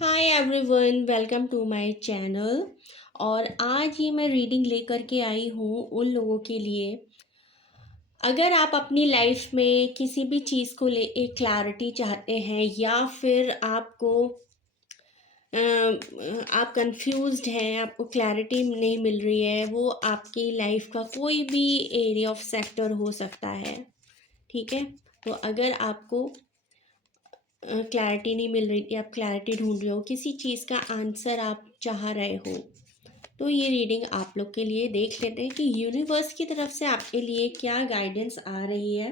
Hi everyone, welcome to my channel. और आज ये मैं रीडिंग लेकर के आई हूँ उन लोगों के लिए। अगर आप अपनी लाइफ में किसी भी चीज़ को ले एक क्लैरिटी चाहते हैं या फिर आप कंफ्यूज्ड हैं, आपको क्लैरिटी नहीं मिल रही है, वो आपकी लाइफ का कोई भी एरिया ऑफ सेक्टर हो सकता है। ठीक है, तो अगर आपको क्लैरिटी नहीं मिल रही थी, आप क्लैरिटी ढूंढ रहे हो, किसी चीज़ का आंसर आप चाह रहे हो, तो ये रीडिंग आप लोग के लिए देख लेते हैं कि यूनिवर्स की तरफ से आपके लिए क्या गाइडेंस आ रही है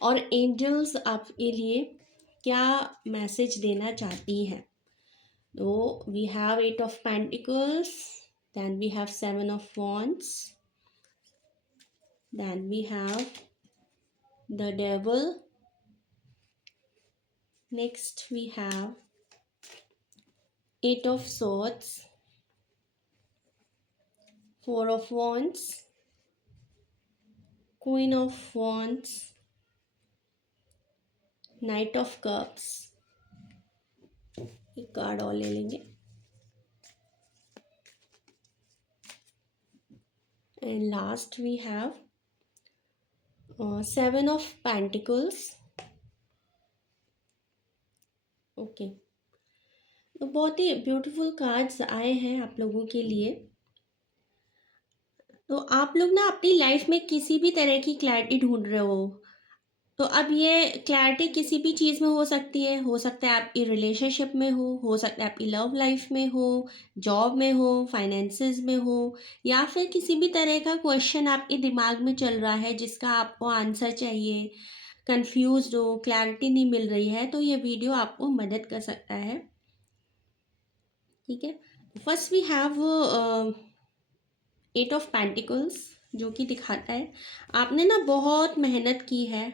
और एंजल्स आपके लिए क्या मैसेज देना चाहती हैं। तो we have 8 of Pentacles, then we have 7 of Wands, then we have the Devil, next we have 8 of Swords, 4 of Wands, Queen of Wands, Knight of Cups। एक कार्ड और ले लेंगे। And last we have 7 of Pentacles। Okay, तो बहुत ही beautiful cards आए हैं आप लोगों के लिए। तो आप लोग ना अपनी लाइफ में किसी भी तरह की क्लैरिटी ढूंढ रहे हो, तो अब ये क्लैरिटी किसी भी चीज़ में हो सकती है। हो सकता है आपकी रिलेशनशिप में हो सकता है आपकी लव लाइफ में हो, जॉब में हो, फाइनेंसेस में हो, या फिर किसी भी तरह का क्वेश्चन आपके दिमाग में चल रहा है जिसका आपको आंसर चाहिए, कंफ्यूज्ड हो, क्लैरिटी नहीं मिल रही है, तो ये वीडियो आपको मदद कर सकता है। ठीक है, first we have 8 of Pentacles, जो कि दिखाता है आपने ना बहुत मेहनत की है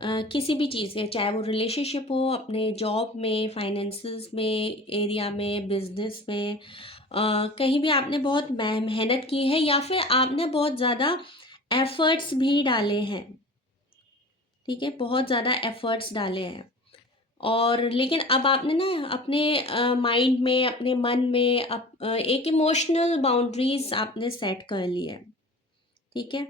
किसी भी चीज़ में, चाहे वो रिलेशनशिप हो, अपने जॉब में, फाइनेंसेस में, एरिया में, बिजनेस में, कहीं भी आपने बहुत मेहनत की है या फिर आपने बहुत ज़्यादा एफर्ट्स भी डाले हैं। ठीक है, बहुत ज़्यादा एफर्ट्स डाले हैं, और लेकिन अब आपने ना अपने माइंड में, अपने मन में एक इमोशनल बाउंड्रीज आपने सेट कर ली है। ठीक है,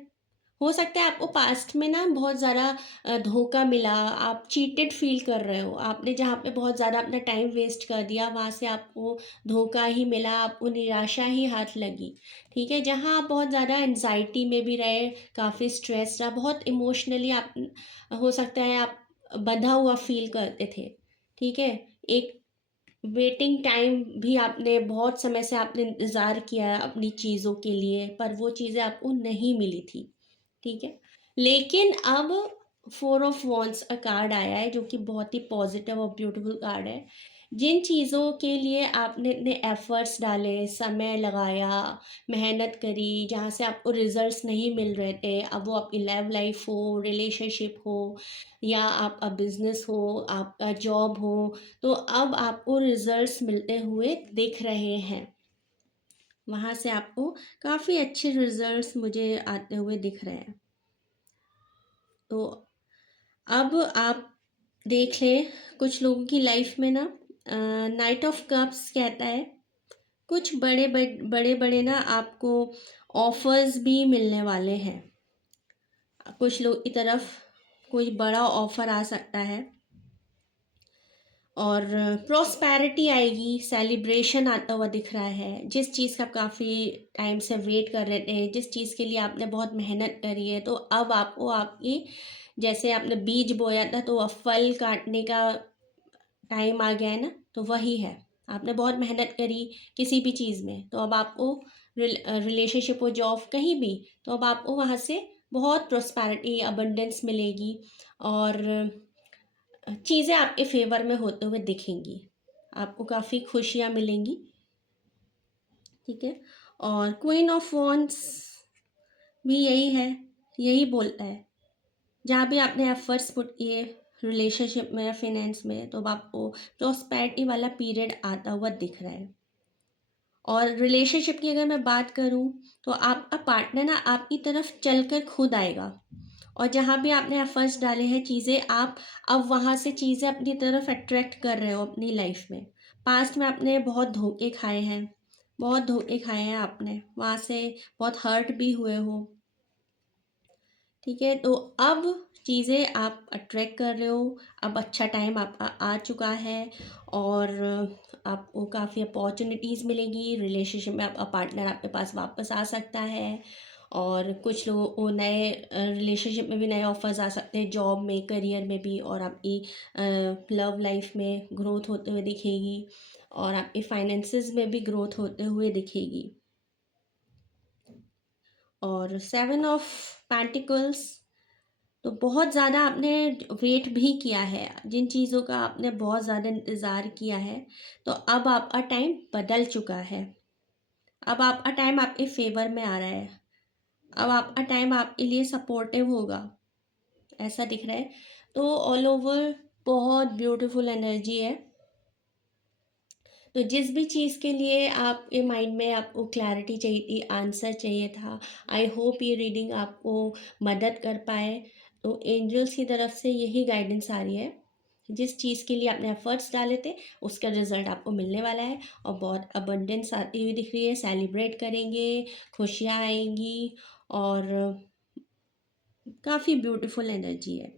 हो सकता है आपको पास्ट में ना बहुत ज़्यादा धोखा मिला, आप चीटेड फील कर रहे हो, आपने जहाँ पे बहुत ज़्यादा अपना टाइम वेस्ट कर दिया वहाँ से आपको धोखा ही मिला, आपको निराशा ही हाथ लगी। ठीक है, जहाँ आप बहुत ज़्यादा एनजाइटी में भी रहे, काफ़ी स्ट्रेस रहा, बहुत इमोशनली आप, हो सकता है आप बंधा हुआ फील करते थे। ठीक है, एक वेटिंग टाइम भी आपने बहुत समय से आपने इंतज़ार किया अपनी चीज़ों के लिए, पर वो चीज़ें आपको नहीं मिली थी। ठीक है, लेकिन अब 4 of Wands का कार्ड आया है जो कि बहुत ही पॉजिटिव और ब्यूटीफुल कार्ड है। जिन चीज़ों के लिए आपने इतने एफर्ट्स डाले, समय लगाया, मेहनत करी, जहाँ से आपको रिजल्ट्स नहीं मिल रहे थे, अब वो आपकी लव लाइफ हो, रिलेशनशिप हो, या आपका बिजनेस हो, आपका जॉब हो, तो अब आपको रिजल्ट्स मिलते हुए दिख रहे हैं। वहाँ से आपको काफ़ी अच्छे रिजल्ट्स मुझे आते हुए दिख रहे हैं। तो अब आप देख लें, कुछ लोगों की लाइफ में ना नाइट ऑफ कप्स कहता है कुछ बड़े बड़े ना आपको ऑफर्स भी मिलने वाले हैं। कुछ लोग की तरफ कोई बड़ा ऑफर आ सकता है और प्रॉस्पैरिटी आएगी, सेलिब्रेशन आता हुआ दिख रहा है। जिस चीज़ का आप काफ़ी टाइम से वेट कर रहे थे, जिस चीज़ के लिए आपने बहुत मेहनत करी है, तो अब आपको आपकी, जैसे आपने बीज बोया था तो अब फल काटने का टाइम आ गया है ना, तो वही है। आपने बहुत मेहनत करी किसी भी चीज़ में, तो अब आपको रिलेशनशिप हो, जॉब, कहीं भी, तो अब आपको वहाँ से बहुत प्रॉस्पैरिटी, अबंडेंस मिलेगी और चीज़ें आपके फेवर में होते हुए दिखेंगी। आपको काफ़ी खुशियाँ मिलेंगी। ठीक है, और क्वीन ऑफ वॉन्ड्स भी यही है, यही बोलता है जहाँ भी आपने एफर्ट्स पुट किए रिलेशनशिप में या फिनेंस में, तो अब आपको प्रॉस्पेरिटी वाला पीरियड आता हुआ दिख रहा है। और रिलेशनशिप की अगर मैं बात करूँ, तो आपका पार्टनर ना आपकी तरफ चल कर खुद आएगा और जहाँ भी आपने एफर्ट्स डाले हैं चीज़ें आप अब वहाँ से चीज़ें अपनी तरफ अट्रैक्ट कर रहे हो अपनी लाइफ में। पास्ट में आपने बहुत धोखे खाए हैं, बहुत धोखे खाए हैं आपने, वहाँ से बहुत हर्ट भी हुए हो। ठीक है, तो अब चीज़ें आप अट्रैक्ट कर रहे हो, अब अच्छा टाइम आपका आ चुका है और आपको काफ़ी अपॉर्चुनिटीज़ मिलेंगी, रिलेशनशिप में आपका पार्टनर आपके पास वापस आ सकता है। और कुछ लोगों को नए रिलेशनशिप में भी नए ऑफर्स आ सकते हैं, जॉब में, करियर में भी, और आपकी लव लाइफ में ग्रोथ होते हुए दिखेगी और आपके फाइनेंसेस में भी ग्रोथ होते हुए दिखेगी। और 7 ऑफ पेंटिकल्स, तो बहुत ज़्यादा आपने वेट भी किया है, जिन चीज़ों का आपने बहुत ज़्यादा इंतज़ार किया है, तो अब आपका टाइम बदल चुका है। अब आपका टाइम आपके फेवर में आ रहा है। अब आपका टाइम आपके लिए सपोर्टिव होगा, ऐसा दिख रहा है। तो ऑल ओवर बहुत ब्यूटीफुल एनर्जी है। तो जिस भी चीज़ के लिए आपके माइंड में आपको क्लैरिटी चाहिए थी, आंसर चाहिए था, आई होप ये रीडिंग आपको मदद कर पाए। तो एंजल्स की तरफ से यही गाइडेंस आ रही है, जिस चीज़ के लिए आपने एफर्ट्स डाले थे उसका रिजल्ट आपको मिलने वाला है और बहुत अबंडेंस आती हुई दिख रही है। सेलिब्रेट करेंगे, खुशियाँ आएंगी और काफ़ी ब्यूटीफुल एनर्जी है।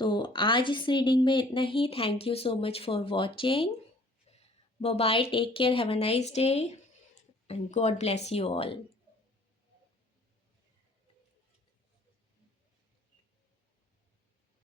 तो आज इस रीडिंग में इतना ही। Thank you so much for watching. Bye bye, take care, have a nice day, and God bless you all.